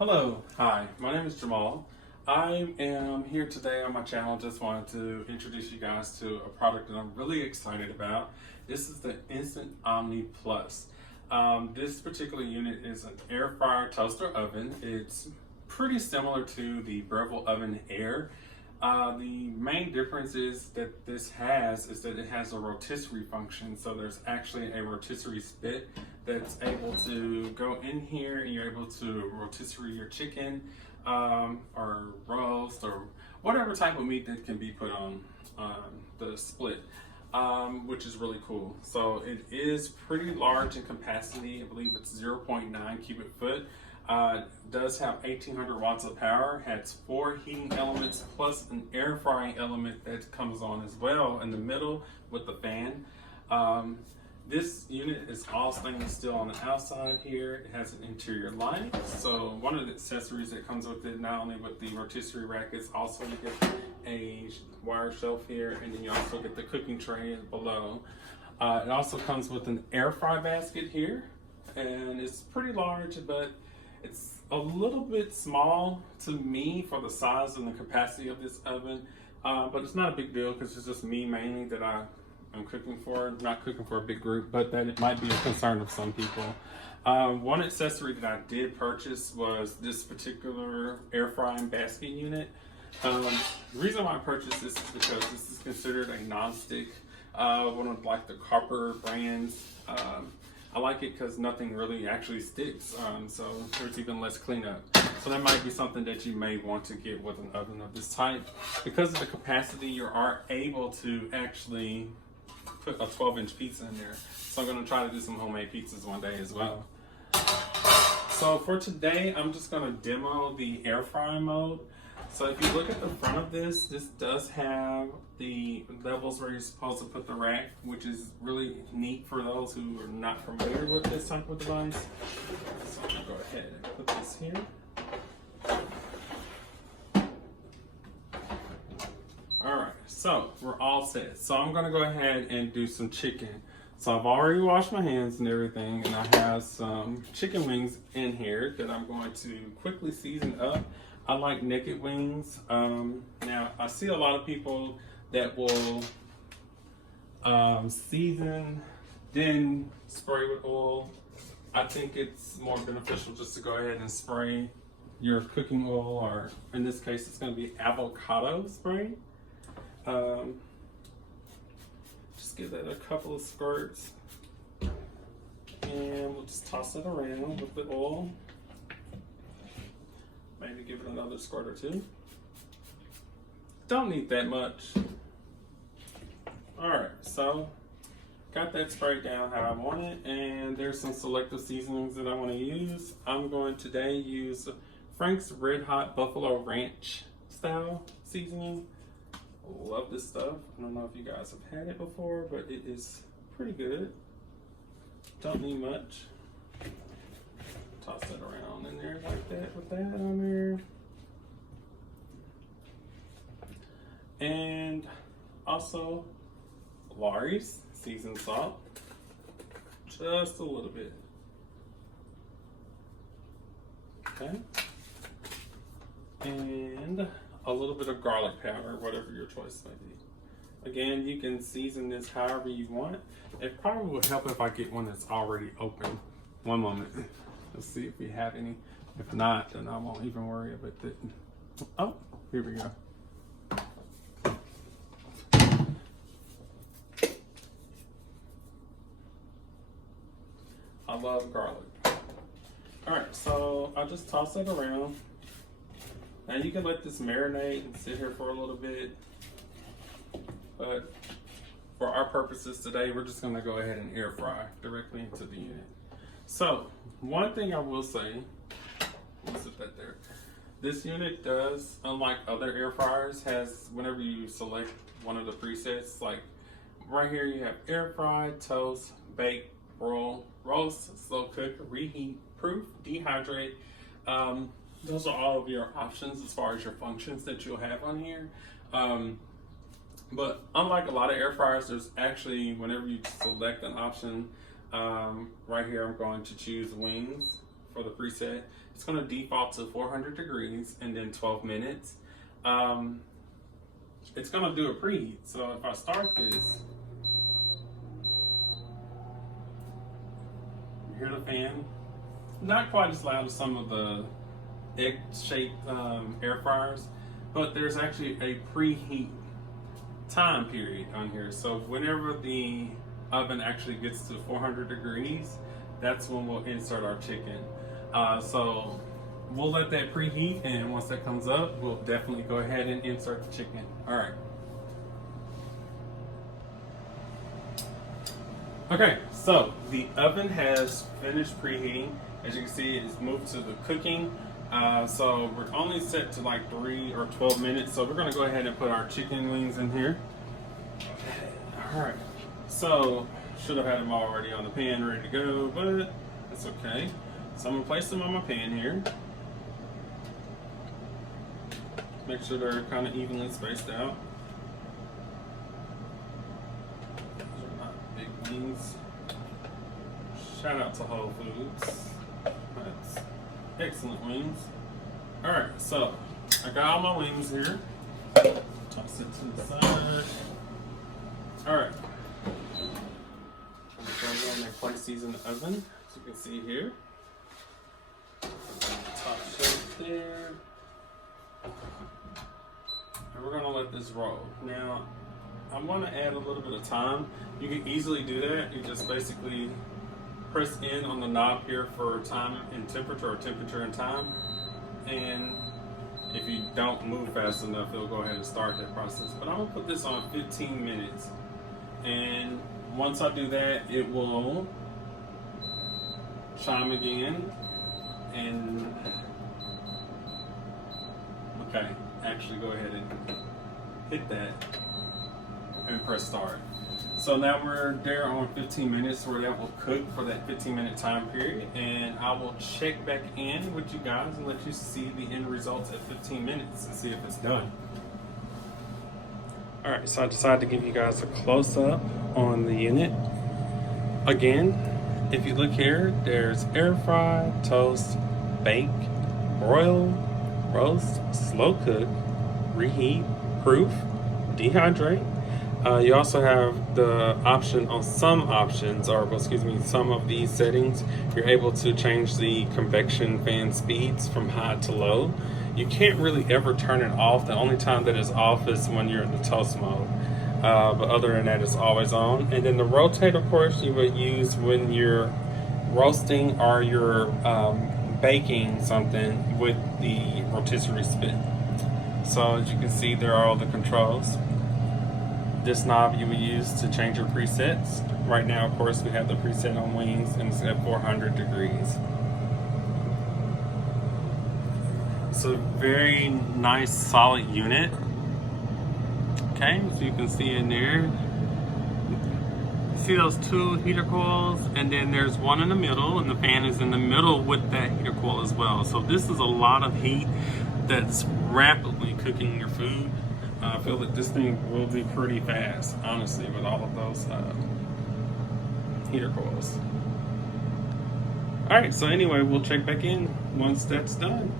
Hello, hi, my name is Jamal. I am here today on my channel. Just wanted to introduce you guys to a product that I'm really excited about. This is the Instant Omni Plus. This particular unit is an air fryer toaster oven. It's pretty similar to the Breville Oven Air. The main difference is that it has a rotisserie function. So there's actually a rotisserie spit that's able to go in here, and you're able to rotisserie your chicken or roast or whatever type of meat that can be put on the split, which is really cool. So it is pretty large in capacity. I believe it's 0.9 cubic foot. Does have 1800 watts of power, has 4 heating elements plus an air frying element that comes on as well in the middle with the fan. This unit is all stainless steel on the outside here. It has an interior light. So one of the accessories that comes with it, not only with the rotisserie rack, is also you get a wire shelf here, and then you also get the cooking tray below. It also comes with an air fry basket here, and it's pretty large, but it's a little bit small to me for the size and the capacity of this oven, but it's not a big deal because it's just me mainly that I'm cooking for, not cooking for a big group, but that it might be a concern of some people. One accessory that I did purchase was this particular air frying basket unit. The reason why I purchased this is because this is considered a non-stick, one of like the copper brands. I like it because nothing really actually sticks, so there's even less cleanup. So that might be something that you may want to get with an oven of this type. Because of the capacity, you are able to actually put a 12-inch pizza in there. So I'm gonna try to do some homemade pizzas one day as well. So for today, I'm just gonna demo the air frying mode. So if you look at the front of this does have the levels where you're supposed to put the rack, which is really neat for those who are not familiar with this type of device. So I'm gonna go ahead and put this here. Alright, so we're all set. So I'm gonna go ahead and do some chicken. So I've already washed my hands and everything, and I have some chicken wings in here that I'm going to quickly season up. I like naked wings. Now I see a lot of people that will season, then spray with oil. I think it's more beneficial just to go ahead and spray your cooking oil, or in this case it's going to be avocado spray. Just give that a couple of squirts, and we'll just toss it around with the oil. Maybe give it another squirt or two. Don't need that much. Alright, so got that sprayed down how I want it, and there's some selective seasonings that I want to use. I'm going to today use Frank's Red Hot Buffalo Ranch style seasoning. Love this stuff. I don't know if you guys have had it before, but it is pretty good. Don't need much. Toss that around in there like that with that on there. And also Lawry's seasoned salt. Just a little bit. Okay. And a little bit of garlic powder, whatever your choice may be. Again, you can season this however you want. It probably would help if I get one that's already open. One moment. Let's see if we have any. If not, then I won't even worry about it. Oh, here we go. I love garlic. Alright, so I'll just toss it around. Now you can let this marinate and sit here for a little bit. But for our purposes today, we're just gonna go ahead and air fry directly into the unit. So, one thing I will say, let's put that there. This unit does, unlike other air fryers, has, whenever you select one of the presets, like right here you have air fry, toast, bake, roll, roast, slow cook, reheat, proof, dehydrate. Those are all of your options as far as your functions that you'll have on here. But unlike a lot of air fryers, there's actually, whenever you select an option, right here I'm going to choose wings for for the preset. It's going to default to 400 degrees and then 12 minutes. It's going to do a preheat. So if I start this, you hear the fan. Not quite as loud as some of the egg-shaped air fryers, but there's actually a preheat time period on here. So whenever the oven actually gets to 400 degrees, that's when we'll insert our chicken. So we'll let that preheat, and once that comes up, we'll definitely go ahead and insert the chicken. All right. Okay, so the oven has finished preheating. As you can see, it's moved to the cooking. So we're only set to like 3 or 12 minutes. So we're gonna go ahead and put our chicken wings in here. All right, so should have had them already on the pan ready to go, but that's okay. So I'm gonna place them on my pan here. Make sure they're kind of evenly spaced out. Those are not big wings. Shout out to Whole Foods. That's excellent wings. All right, so I got all my wings here. Toss it to the side. All right. I'm gonna go ahead and place these in the oven, as you can see here. Top shelf there. And we're gonna let this roll. Now, I'm gonna add a little bit of time. You can easily do that. You just basically press in on the knob here for time and temperature, or temperature and time. And if you don't move fast enough, it'll go ahead and start that process. But I'm gonna put this on 15 minutes. And once I do that, it will chime again. And okay, actually go ahead and hit that and press start. So now we're there on 15 minutes where that will cook for that 15-minute time period, and I will check back in with you guys and let you see the end results at 15 minutes and see if it's done. All right, so I decided to give you guys a close-up on the unit. Again, if you look here, there's air fry, toast, bake, broil, roast, slow cook, reheat, proof, dehydrate. You also have the option on some options, or some of these settings, you're able to change the convection fan speeds from high to low. You can't really ever turn it off. The only time that it's off is when you're in the toast mode. But other than that, it's always on. And then the rotate, of course, you would use when you're roasting or you're baking something with the rotisserie spit. So as you can see, there are all the controls. This knob you would use to change your presets. Right now, of course, we have the preset on wings, and it's at 400 degrees. It's a very nice, solid unit. Okay, so you can see in there, see those 2 heater coils, and then there's one in the middle, and the fan is in the middle with that heater coil as well. So this is a lot of heat that's rapidly cooking your food. I feel that this thing will be pretty fast, honestly, with all of those heater coils. All right, so anyway, we'll check back in once that's done.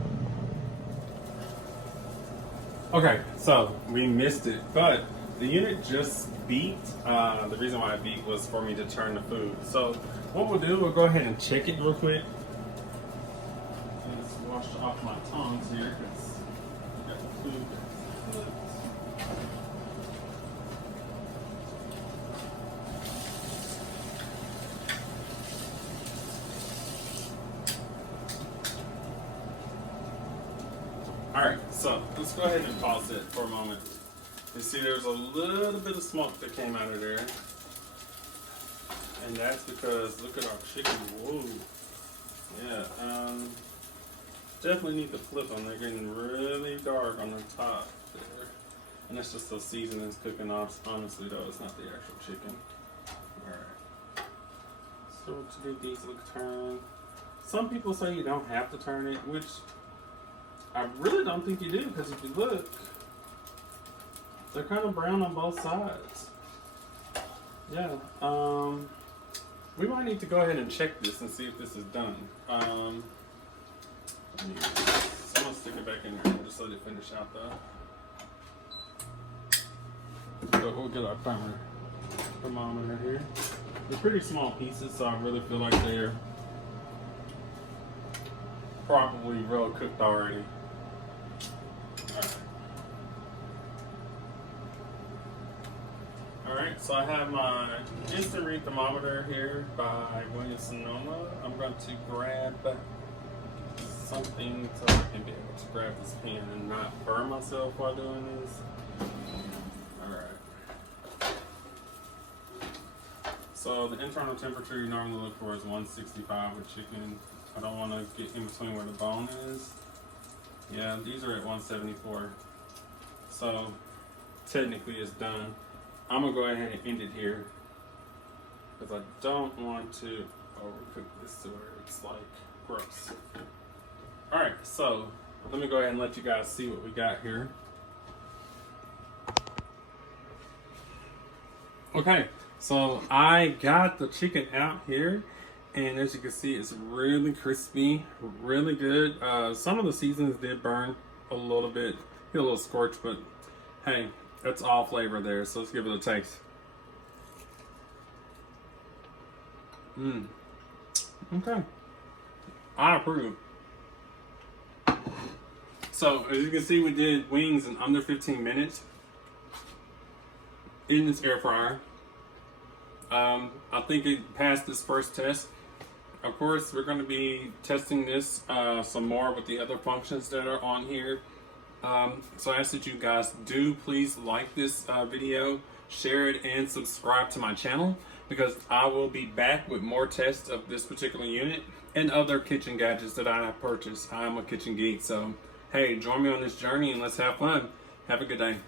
Okay, so we missed it, but the unit just beeped. The reason why it beeped was for me to turn the food. So what we'll do, we'll go ahead and check it real quick. Just wash off my tongs here because I got the food that's cooked. Alright, so let's go ahead and pause it for a moment. You see there's a little bit of smoke that came out of there. And that's because, look at our chicken. Whoa. Yeah, definitely need to flip them. They're getting really dark on the top there. And that's just the seasonings cooking off. Honestly though, it's not the actual chicken. Alright. So to do these, look, turn. Some people say you don't have to turn it, which I really don't think you do, because if you look, they're kind of brown on both sides. Yeah, we might need to go ahead and check this and see if this is done. I'm gonna stick it back in there and just let it finish out though. But we'll get our thermometer here. They're pretty small pieces, so I really feel like they're probably real cooked already. Alright, so I have my instant read thermometer here by Sonoma. I'm going to grab something so I can be able to grab this pan and not burn myself while doing this. Alright. So the internal temperature you normally look for is 165 with chicken. I don't want to get in between where the bone is. Yeah, these are at 174. So technically it's done. I'm gonna go ahead and end it here because I don't want to overcook this to where it's like gross. Alright, so let me go ahead and let you guys see what we got here. Okay, so I got the chicken out here, and as you can see, it's really crispy, really good. Some of the seasonings did burn a little bit, get a little scorched, but hey, that's all flavor there, so let's give it a taste. Okay. I approve. So, as you can see, we did wings in under 15 minutes in this air fryer. I think it passed this first test. Of course, we're going to be testing this some more with the other functions that are on here. So I ask that you guys do please like this video, share it, and subscribe to my channel because I will be back with more tests of this particular unit and other kitchen gadgets that I have purchased. I'm a kitchen geek, so hey, join me on this journey and let's have fun. Have a good day.